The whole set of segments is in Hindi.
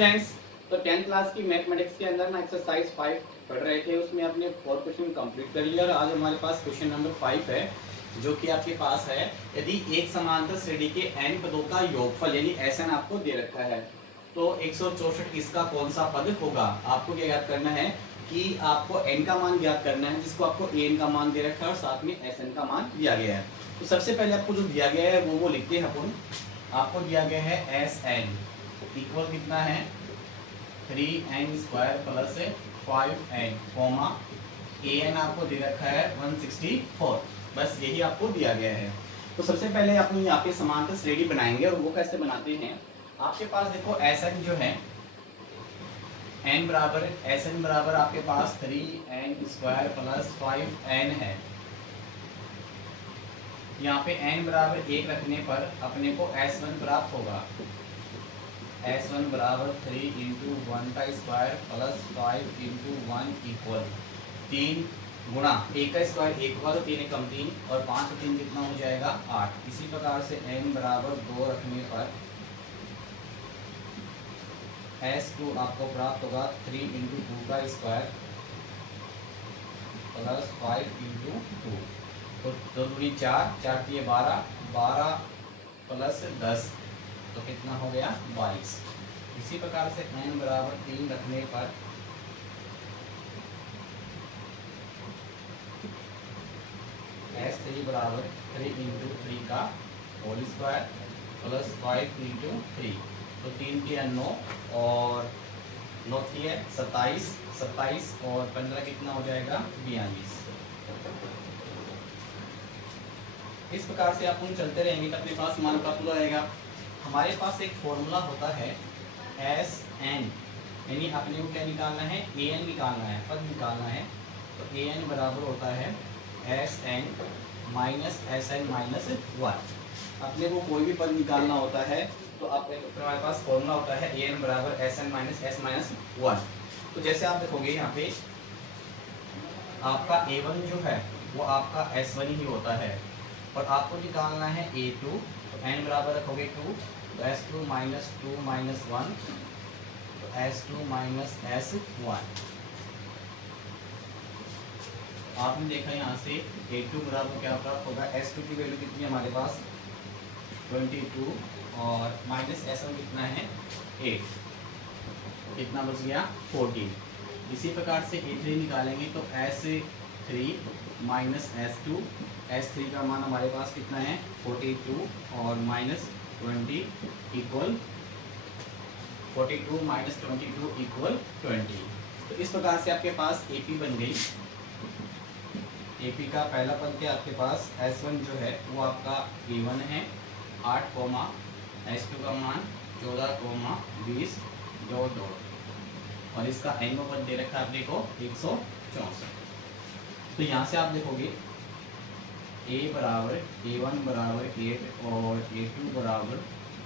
स्टूडेंट्स, तो 10th क्लास की मैथमेटिक्स के अंदर ना एक्सरसाइज 5 पढ़ रहे थे। उसमें अपने 4 क्वेश्चन कंप्लीट कर लिया और आज हमारे पास क्वेश्चन नंबर 5 है, जो कि आपके पास है। यदि एक समांतर श्रेणी के n पदों का योगफल यानी Sn आपको दे रखा है, तो 164 इसका कौन सा पद होगा। आपको क्या याद करना है कि आपको n का मान ज्ञात करना है, जिसको आपको an का मान दे रखा है और साथ में Sn का मान दिया गया है। तो सबसे पहले आपको जो दिया गया है वो लिखते हैं अपन। आपको दिया गया है Sn इक्वल कितना है 3n square plus 5n comma an आपको दे रखा है 164। बस यही आपको दिया गया है। तो सबसे पहले अपन यहाँ पे समांतर श्रेणी बनाएंगे और वो कैसे बनाते हैं। आपके पास देखो Sn जो है n बराबर Sn बराबर आपके पास 3n स्क्वायर प्लस 5n है। यहाँ पे n बराबर 1 रखने पर अपने को S1 प्राप्त होगा। S1 बराबर 3 इंटू 1 का स्क्वायर प्लस 5 इंटू 1 इक्वल 3 गुणा 1 का स्क्वायर 1 होगा तो 3 कम 3 और 5 3 कितना हो जाएगा 8। इसी प्रकार से n बराबर 2 रखने पर S2 आपको प्राप्त होगा 3 इंटू 2 का स्क्वायर प्लस 5 इंटू 2। तो 2 दूनी 4 4 दिए 12 12 प्लस 10 तो कितना हो गया 22। इसी प्रकार से n बराबर 3 रखने पर S3 बराबर 3 इंटू 3 का होल स्क्वायर प्लस 5 इंटू 3। तो 3 के 9 और 9 है 27 27 और 15 कितना हो जाएगा 42। इस प्रकार से आप चलते रहेंगे तो अपने पास मान प्राप्त हो जाएगा। हमारे पास एक फॉर्मूला होता है Sn, यानी अपने को क्या निकालना है an निकालना है, पद निकालना है। तो an बराबर होता है Sn माइनस Sn माइनस 1। अपने को कोई भी पद निकालना होता है तो हमारे पास फॉर्मूला होता है an बराबर Sn माइनस s माइनस 1। तो जैसे आप देखोगे यहाँ पे आपका a1 जो है वो आपका S1 ही होता है और आपको निकालना है a2। तो n बराबर रखोगे 2 तो S2 माइनस 2 माइनस 1 तो S2 माइनस S1। आपने देखा यहाँ से a2 बराबर क्या प्राप्त होगा। S2 की वैल्यू कितनी है हमारे पास 22 और माइनस S1 कितना है 8, कितना बच गया 14। इसी प्रकार से a3 निकालेंगे तो S3 माइनस S2, S3 का मान हमारे पास कितना है 42 और माइनस 20 इक्वल 42 माइनस 22 इक्वल 20। तो इस प्रकार से आपके पास AP बन गई। AP का पहला पद क्या आपके पास S1 जो है वो आपका A1 है 8 कोमा S2 का मान 14 कोमा 20 2 2 और इसका n पद दे रखा है अपने को 164। तो यहाँ से आप देखोगे a बराबर a1 बराबर 8 और a2 बराबर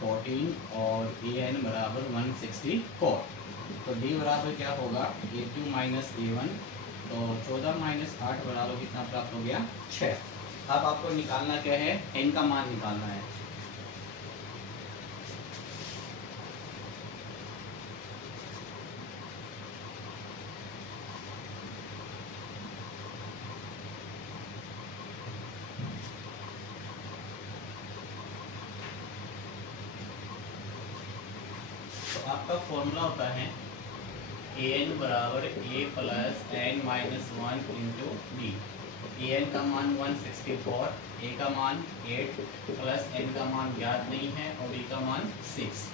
14 और an बराबर 164। तो d बराबर क्या होगा a2 माइनस a1, तो 14 माइनस 8 बराबर कितना प्राप्त हो गया 6। अब आपको निकालना क्या है n का मान निकालना है। आपका फॉर्मूला होता है an बराबर a plus n minus 1 into D. an का मान 164, a का मान 8 प्लस n का मान ज्ञात नहीं है और d का मान 6।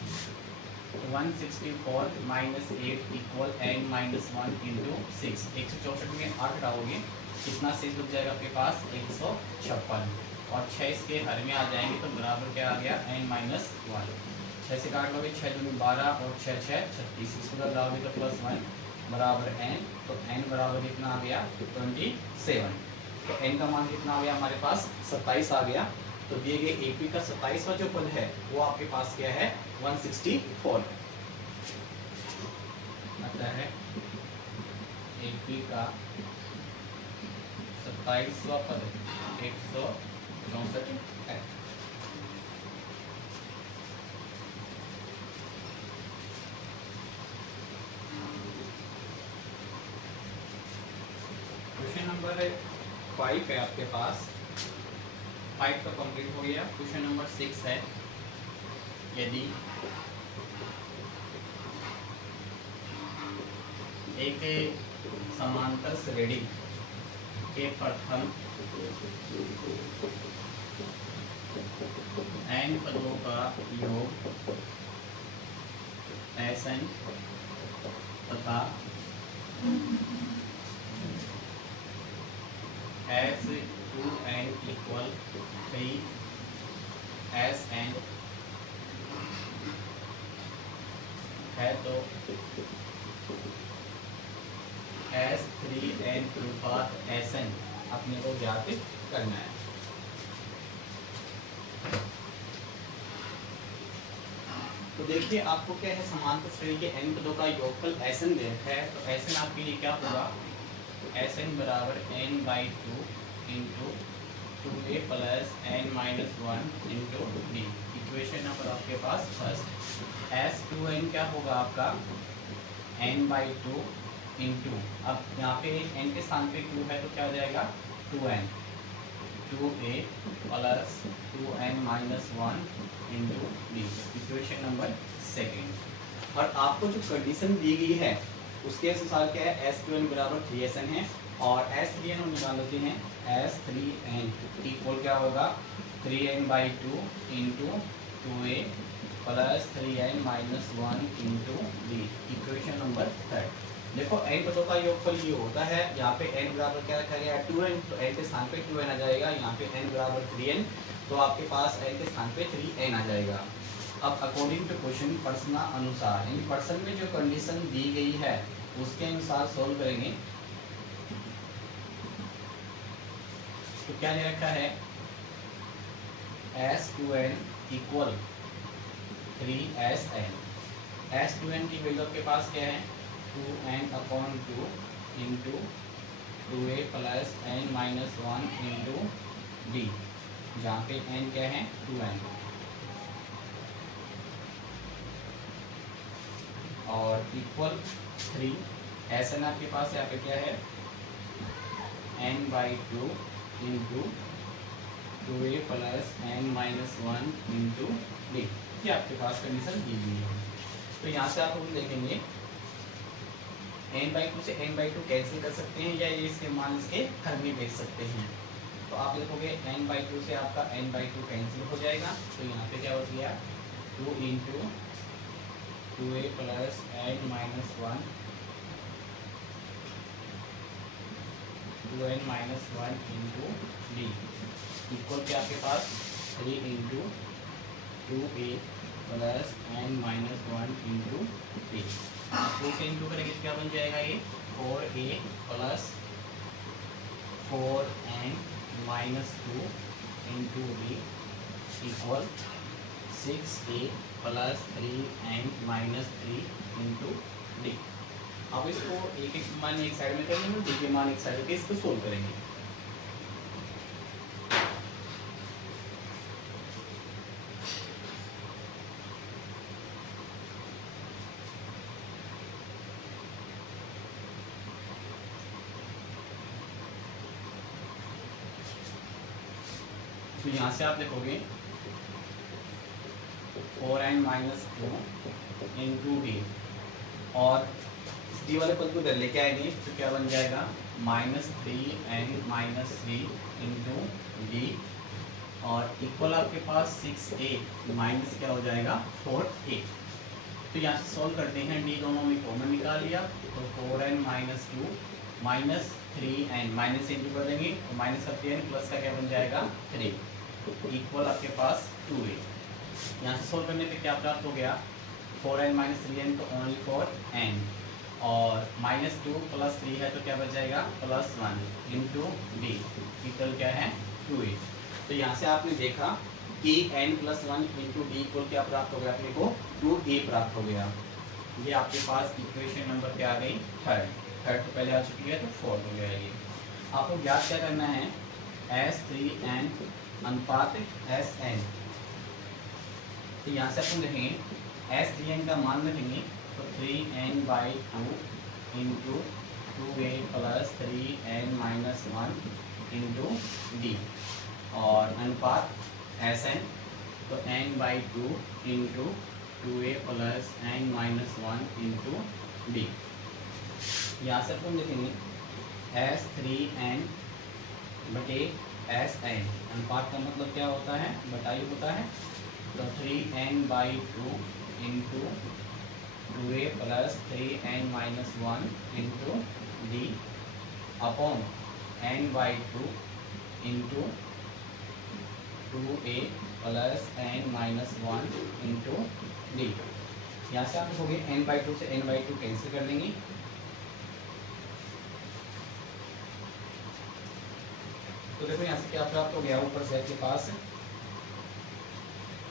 164 minus 8 equal n minus 1 into 6। 164 में 8 हटाओगे कितना 6 बच जाएगा आपके पास 156 और 6 इसके हर में आ जाएंगे तो बराबर क्या आ गया n माइनस 1। 6 से काट लोगे 6 दूनी 12 और 6 6 36। इसको लगाओगे तो प्लस 1 बराबर n, तो n बराबर कितना आ गया 27। तो n का मान कितना आ गया हमारे पास 27 आ गया। तो दिए गए AP का 27वां जो पद है वो आपके पास क्या है 164 आता है। AP का 27वां पद 164 है। नंबर 5 है आपके पास, 5 तो कंप्लीट हो गया। क्वेश्चन नंबर 6 है, यदि एक समांतर श्रेणी के प्रथम n पदों का योग Sn तथा S2n इक्वल 3Sn है तो S3n अनुपात Sn अपने को ज्ञात करना है। तो देखिए आपको क्या है, समांतर श्रेणी के n पदों का योगफल Sn है, तो Sn आपके लिए क्या होगा, Sn बराबर n/2 into 2a plus n-1 into d। Equation number आपके पास फर्स्ट, S2n क्या होगा आपका n/2 इंटू, अब यहाँ पे n के स्थान पे 2 है तो क्या हो जाएगा 2n, 2a plus 2n-1 into D. Equation number second. और आपको जो कंडीशन दी गई है उसके अनुसार क्या है, S2n बराबर 3Sn है और S3n निकाल लेते हैं, S3n इक्वल क्या होगा 3n/2 into 2a plus 3n-1 into D. Equation number third. देखो n पदों का योगफल ये होता है, यहाँ पे n बराबर क्या रखा गया है 2n, तो n के स्थान पे 2n आ जाएगा। यहाँ पे n बराबर 3n, तो आपके पास n के स्थान पे 3n आ जाएगा। अब अकॉर्डिंग टू क्वेश्चन प्रश्न अनुसार, यानी प्रश्न में जो कंडीशन दी गई है उसके अनुसार सोल्व करेंगे। तो क्या दे रखा है, S2n इक्वल 3Sn। S2n की वैल्यू आपके पास क्या है 2n/2 into 2a plus n-1 into d, जहाँ पे n क्या है 2n, और इक्वल 3 Sn आपके पास यहाँ पे क्या है n/2 into 2a plus n-1 into d। ये आपके पास कंडीशन दी हुई है। तो यहाँ से आप हम देखेंगे n/2 से n/2 कैंसिल कर सकते हैं या ये इसके मान इसके हर में भेज सकते हैं। तो आप देखोगे n/2 से आपका n/2 कैंसिल हो जाएगा, तो यहाँ पे क्या हो गया 2 into 2a plus n-1 2n-1 into d equal के आपके पास 3 into 2a plus n-1 into d. Two से इंटू करेंगे क्या बन जाएगा ये 4a plus 4n-2 into d equal 6a plus 3n-3 into d. अब इसको एक एक मान एक साइड में करेंगे, डी के मान एक साइड के इसको सोल्व करेंगे। तो यहाँ से आप देखोगे 4n-2 इंटू डी, और इस डी वाले पद को इधर लेके आएंगे तो क्या बन जाएगा -3n-3 इंटू डी, और इक्वल आपके पास 6a माइनस क्या हो जाएगा 4a। तो यहाँ से सॉल्व करते हैं, डी दोनों में कॉमन निकाल लिया तो 4n-2 minus 3n minus into कर देंगे तो माइनस का 3n प्लस का क्या बन जाएगा 3 इक्वल आपके पास 2a। यहाँ से सोल्व करने पे क्या प्राप्त हो गया 4n-3n तो ओनली फॉर n, और -2 प्लस 3 है तो क्या बच जाएगा +1 इंटू डी इक्वल क्या है 2a। तो यहाँ से आपने देखा कि n+1 इंटू डी इक्वल क्या प्राप्त हो गया अपने को 2a प्राप्त हो गया। ये आपके पास इक्वेशन नंबर क्या आ गई थर्ड तो पहले आ चुकी है तो फोर्थ हो गया। ये आपको ज्ञात क्या करना है S3n अनुपात Sn। तो यहाँ से अपन देखेंगे S3n का मान रखेंगे तो 3n/2 into 2a plus 3n-1 into D, और अनुपात Sn तो n/2 into 2a plus n-1 into D. यहाँ से अपन देखेंगे S3n बटे Sn, अनुपात का मतलब क्या होता है, बटाई होता है, तो 3n/2 into 2a plus 3n-1 into D upon n/2 into 2a plus n-1 into D. यहाँ से आप लिखोगे n/2 से n/2 कैंसिल कर देंगे, तो देखो यहाँ से क्या प्राप्त हो गया, ऊपर से आपके पास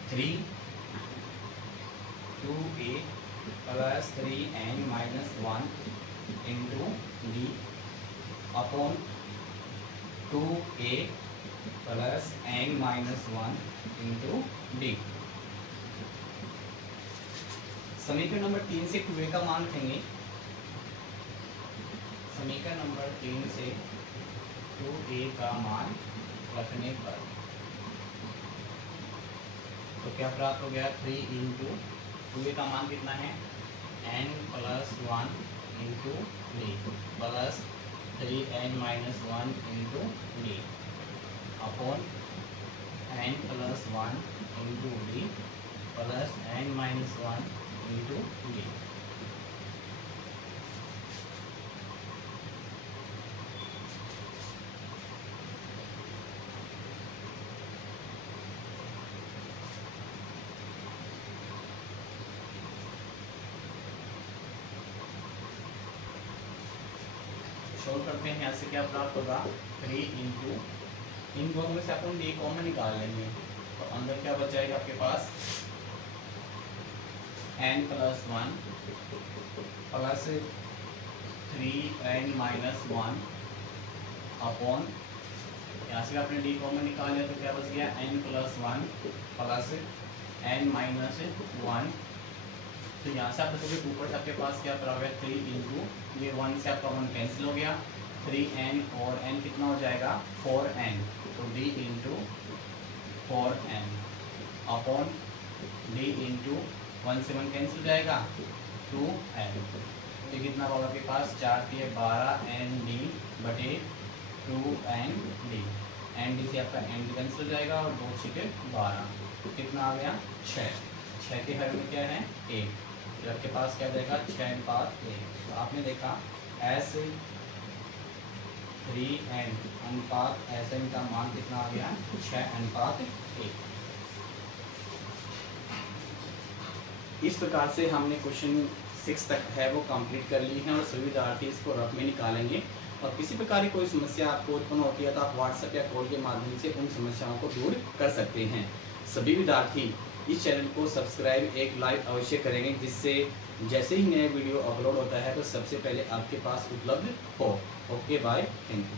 3 2a plus 3n-1 into D upon 2a plus n-1 into D. समीकरण नंबर 3 से 2a का मान रखेंगे, समीकरण नंबर 3 से 2a का मान रखने पर तो क्या प्राप्त हो गया, 3 इंटू 2a का मान कितना है, n+1 into D plus 3n-1 into D upon n+1 into D plus n-1 into D. Solve करते हैं, यहाँ से क्या प्राप्त होगा, 3 इंटू, इन दोनों में से अपन डी कॉमन निकाल लेंगे, तो अंदर क्या बच जाएगा आपके पास n+1 प्लस 3n-1 अपॉन, यहाँ से आपने डी कॉमन निकाल लिया तो क्या बच गया, n+1 प्लस n-1, तो यहाँ से आप देखोगे ऊपर से आपके पास क्या पड़ा हुआ है, 3 इंटू, ये 1 से आपका 1 कैंसिल हो गया, 3n और n कितना हो जाएगा, 4n, तो d into 4n upon d into 1 से 1 कैंसिल जाएगा, 2n, तो कितना होगा आपके पास, 4 के 12n d बटे 2n d, n d से आपका n d कैंसिल हो जाएगा और 2 6 के 12, तो कितना आ गया, 6 के हर में क्या है, 1, तो आपके पास क्या जाएगा, 6:1। तो आपने देखा S3n अनुपात Sn का मान कितना आ गया, 6:1। इस प्रकार से हमने क्वेश्चन 6 तक है वो कंप्लीट कर ली है और सभी विद्यार्थी इसको रफ में निकालेंगे, और किसी प्रकार की कोई समस्या आपको उत्पन्न होती है तो आप व्हाट्सएप या कॉल के माध्यम से उन समस्याओं को दूर कर सकते हैं। सभी विद्यार्थी इस चैनल को सब्सक्राइब, एक लाइक अवश्य करेंगे, जिससे जैसे ही नया वीडियो अपलोड होता है तो सबसे पहले आपके पास उपलब्ध हो। Okay bye, thank you.